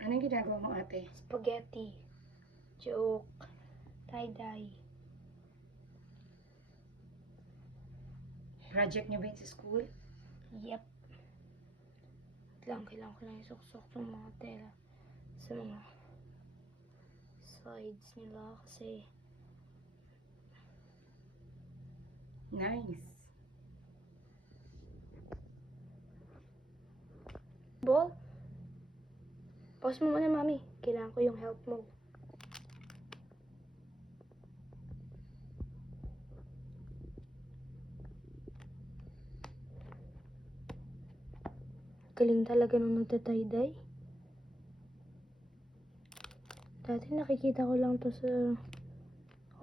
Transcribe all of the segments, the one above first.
Anong ginagawa mo, ate? Spaghetti. Joke. Tie-dye. Project niyo ba yun sa school? Yep. Kailangan ko lang isuksok ng mga tela sa mga sides nila kasi Nice. ball. Pause mo muna, mami. Kailangan ko yung help mo. Galing talaga nung nagtatay-dye. Dati nakikita ko lang to sa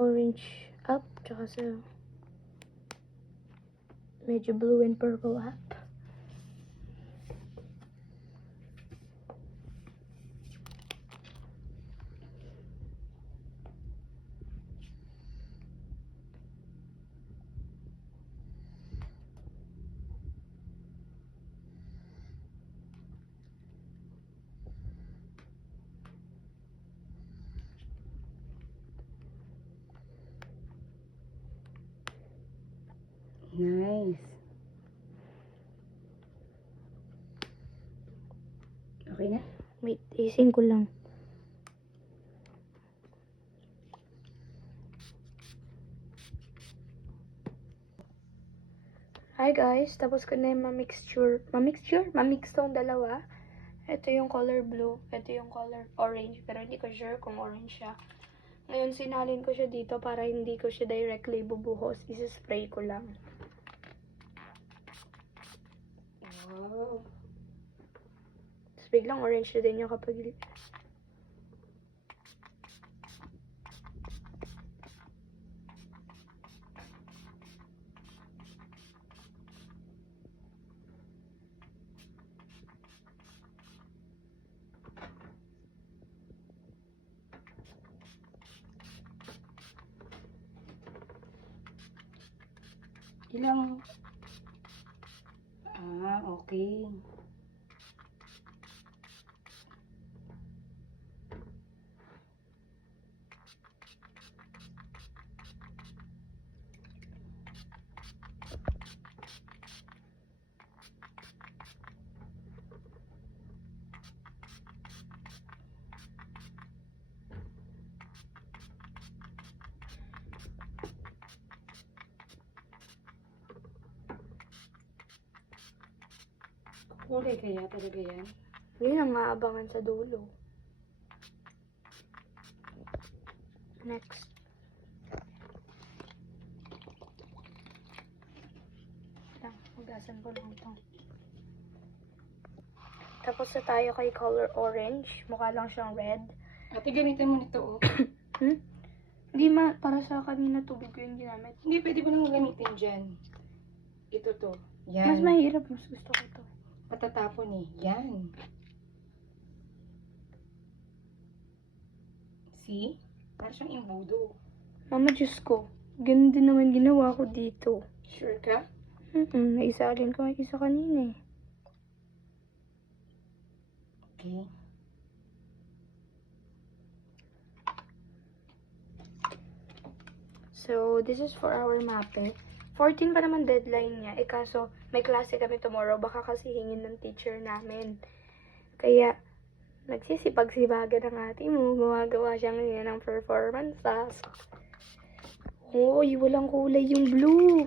orange app, tsaka sa medyo blue and purple app. Nice. Okay na? Wait, ising ko lang. Hi guys, tapos ko na yung mamix tong dalawa. Ito yung color blue, ito yung color orange, pero hindi ko sure kung orange siya. Ngayon, sinalin ko siya dito para hindi ko siya directly bubuhos. Isa-spray ko lang. Wow. Tapos biglang orange na din yung kapag... Ilang... Ah, okay. Kulay kaya talaga yan? Yun ang maabangan sa dulo. Next. Lang, hugasan ko lang ito. Tapos na tayo kay color orange. Mukha lang siyang red. Ate, gamitin mo nito, oh. Hindi para sa kanina tubig ko yung ginamit. Hindi, pwede ko nang gamitin dyan. Ito to. Yan. Mas mahirap, mas gusto ko to. Patatapon eh. Yan. See? Parang siyang imbudo. Mama, Diyos ko. Ganun din naman ginawa ko dito. Sure ka? Naisalin ko yung isa kanina eh. Okay. So, this is for our mapper. 14 pa naman deadline niya. Kaso, may klase kami tomorrow. Baka kasi hingin ng teacher namin. Kaya, nagsisipag-sibagan ng ate mo. Gumagawa siya ngayon ng performances. Hoy, walang kulay yung blue.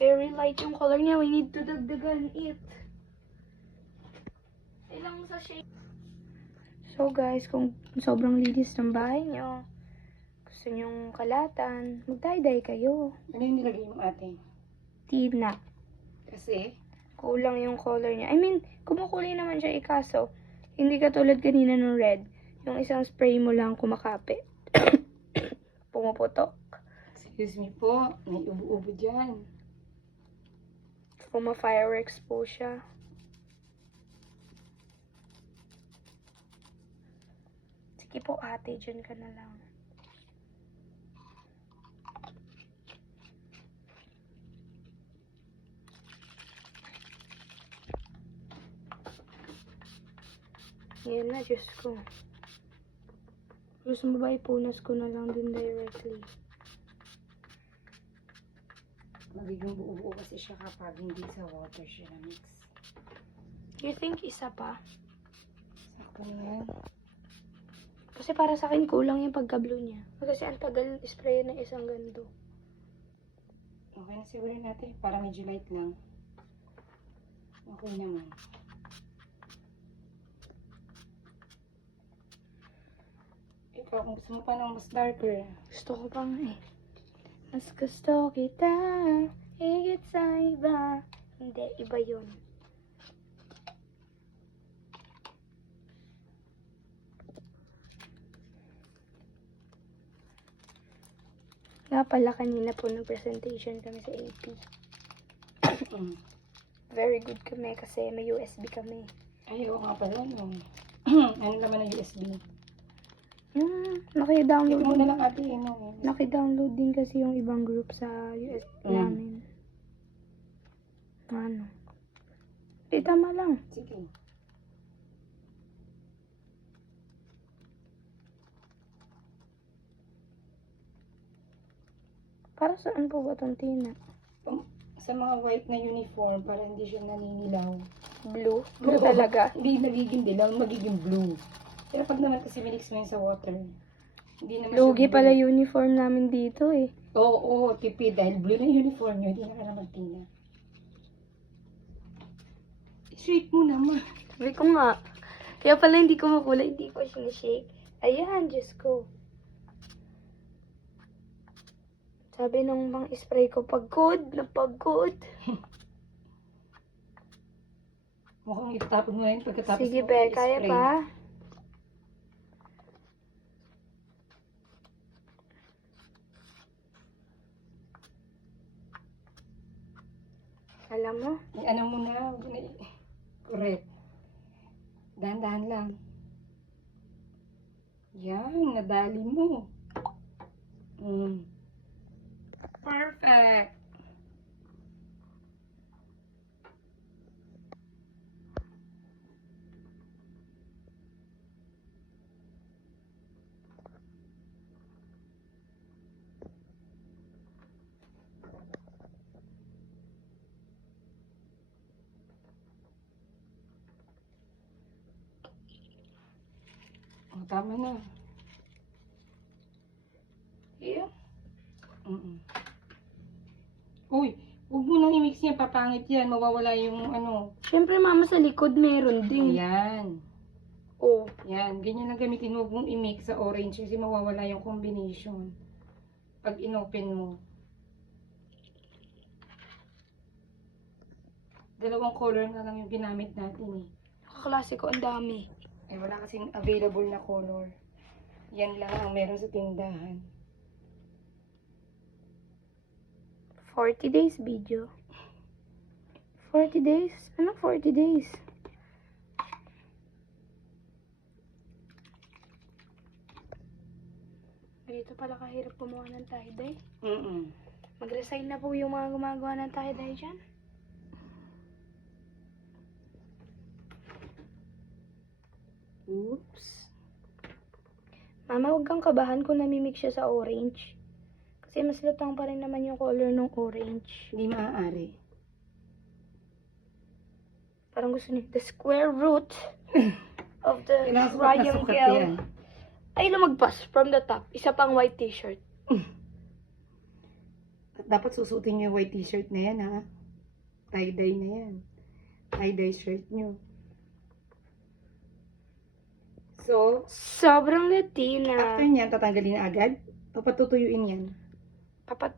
Very light yung color niya. We need to dagdagan it. Ilang sa shade. So guys, kung sobrang linis ng bahay nyo, gusto nyong kalatan, mag-tie-dye kayo. Ano yung nilagay mo, ate? Tina. Kasi, Kulang yung color niya. I mean, kumukulay naman siya ikaso. Hindi katulad kanina ng red. Yung isang spray mo lang kumakapit. Pumuputok. excuse me po, may ubo-ubo dyan. Puma-fireworks po siya. Sige po ate, dyan ka na lang. Yan na, Diyos ko. Gusto mo ba ipunas ko na lang din directly? Magiging buo-buo kasi siya kapag hindi sa water siya na mix. You think isa pa? Sakto na yan. Kasi para sa akin kulang yung pagka-blue niya. Kasi ang tagal spray na isang ganito. Okay na siguro natin. Para medyo light lang. Okay naman. Ikaw, kung gusto mo pa ng mas darker. Gusto ko pa nga eh. Mas gusto kita, higit sa iba. Hindi, iba yun. Nga pala, kanina po nag-presentation kami sa AP. Very good kami kasi may USB kami. Ay, oo nga pala, no. Ano naman ang USB? Naki-download Ito mo na din. lang ate, no. Naki-download din kasi yung ibang group sa USB namin. Ano? Di tama lang. Sige. Para saan po ba itong tina? Sa mga white na uniform, para hindi siya naninilaw. Blue? Blue talaga? Hindi nagiging dilaw, magiging blue. Pero pag naman kasi minix mo yun sa water, hindi naman Lugi siya blue. pala uniform namin dito eh. Oo, tipid. Dahil blue na uniform nyo, hindi na ka na magtina. Shake mo naman. Sabi ko nga. Kaya pala hindi ko makulay, hindi ko sinishake. Ayan, Diyos ko. Sabi nung pang spray ko, pagod na pagod. Mukhang itatapon mo na yun pagkatapos Sige, mo be, kaya i-spray. pa? Alam mo? Ano mo na, correct. Dahan-dahan lang. Yan, nadali mo. Perfect. Oh, tama na. Yeah. Uy, huwag mo nang i-mix niya, papangit yan. Mawawala yung ano. Siyempre, mama, sa likod meron din. Ayan. Oh. Yan, ganyan lang gamitin mo. Huwag mong i-mix sa orange kasi mawawala yung combination. Pag inopen mo. Dalawang color na lang yung ginamit natin eh. Kaklase ko, ang dami. Ay, wala kasing available na color. Yan lang ang meron sa tindahan. 40 days video. 40 days? Anong 40 days? Dito pala kahirap gumawa ng tie-dye. Mag-resign na po yung mga gumagawa ng tie-dye dyan. Oops. Mama, huwag kang kabahan kung namimix siya sa orange. Kasi mas lutang pa rin naman yung color ng orange. Hindi maaari. Parang gusto niya, the square root of the Pinasok na triangle. sukat yan. Ay, lumagpas from the top. Isa pang white t-shirt. Dapat susutin nyo yung white t-shirt na yan, ha? Tie-dye na yan. Tie-dye shirt nyo. So, Sobrang Latina. after nyan, tatanggalin na agad? O patutuyuin yan?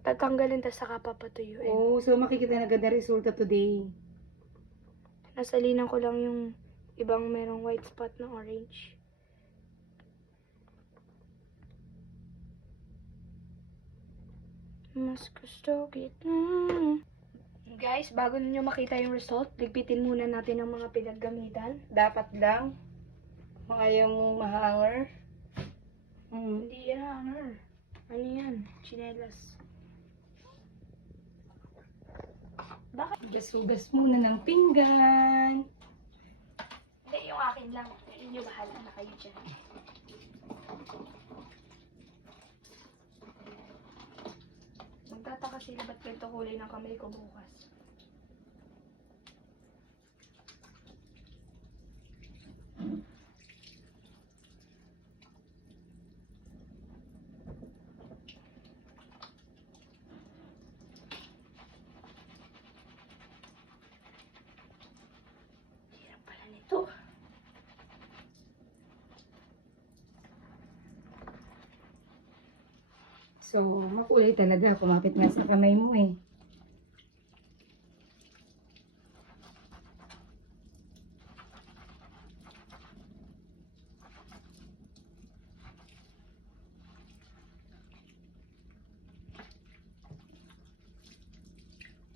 Tatanggalin ta saka papatuyuin. Oh, so makikita na agad na resulta today. Nasalinan ko lang yung ibang merong white spot na orange. Mas gusto kita. Guys, bago ninyo makita yung result, ligpitin muna natin ang mga pinaggamitan. Dapat lang. Kung ayaw mong mahanger. Hindi yan hanger. Ano yan? Chinelas. Bakit? Hugas-hugas muna ng pinggan. Hindi, yung akin lang. nyo, bahala na kayo dyan. Magtataka sila ba't ganito kulay ng kamay ko bukas. Hirap pala nito. So, makulay talaga. Kumapit nga sa kamay mo eh.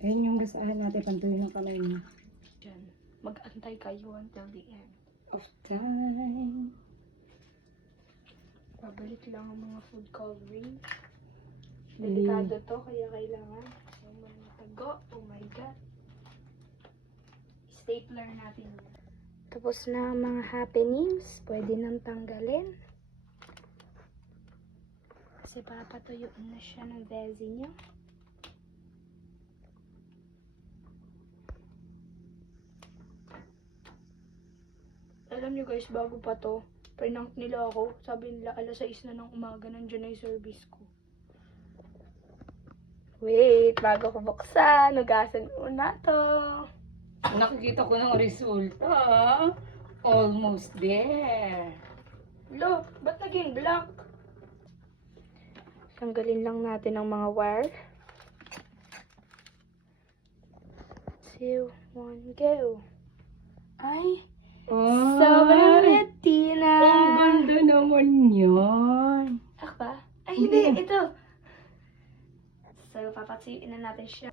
Ayun yung basahan natin, pantuloy ng kamay mo. Dyan. Mag-antay kayo until the end. Of time. Pabalik lang ang mga food coloring. Delikado to, kaya kailangan yung mga tago. Oh my God. Stapler natin yan. Tapos na ang mga happenings. Pwede nang tanggalin. Kasi papatuyuin na siya ng vezi niyo. Alam niyo guys, bago pa to, prank nila ako. Sabi nila, alas 6 na ng umaga, nandiyan na yung service ko. Wait, bago ko buksan, nugasan muna to. Nakikita ko ng resulta. Almost there. Lo, ba't naging black? Tanggalin lang natin ang mga wire. 2, 1, go. Ay, sobrang ready na. Ang ganda naman yun. Ako ba? Ay, hindi. Hindi. Ito. So, papatsiin na natin siya.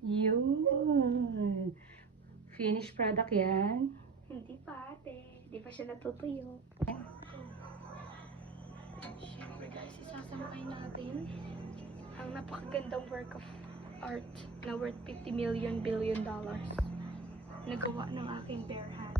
Yun. Finished product yan. Hindi pa, ate. Hindi pa siya natutuyo. Siyempre guys, isasamay natin ang napakagandang work of art na worth 50 million billion dollars. Nagawa ng aking bare hands.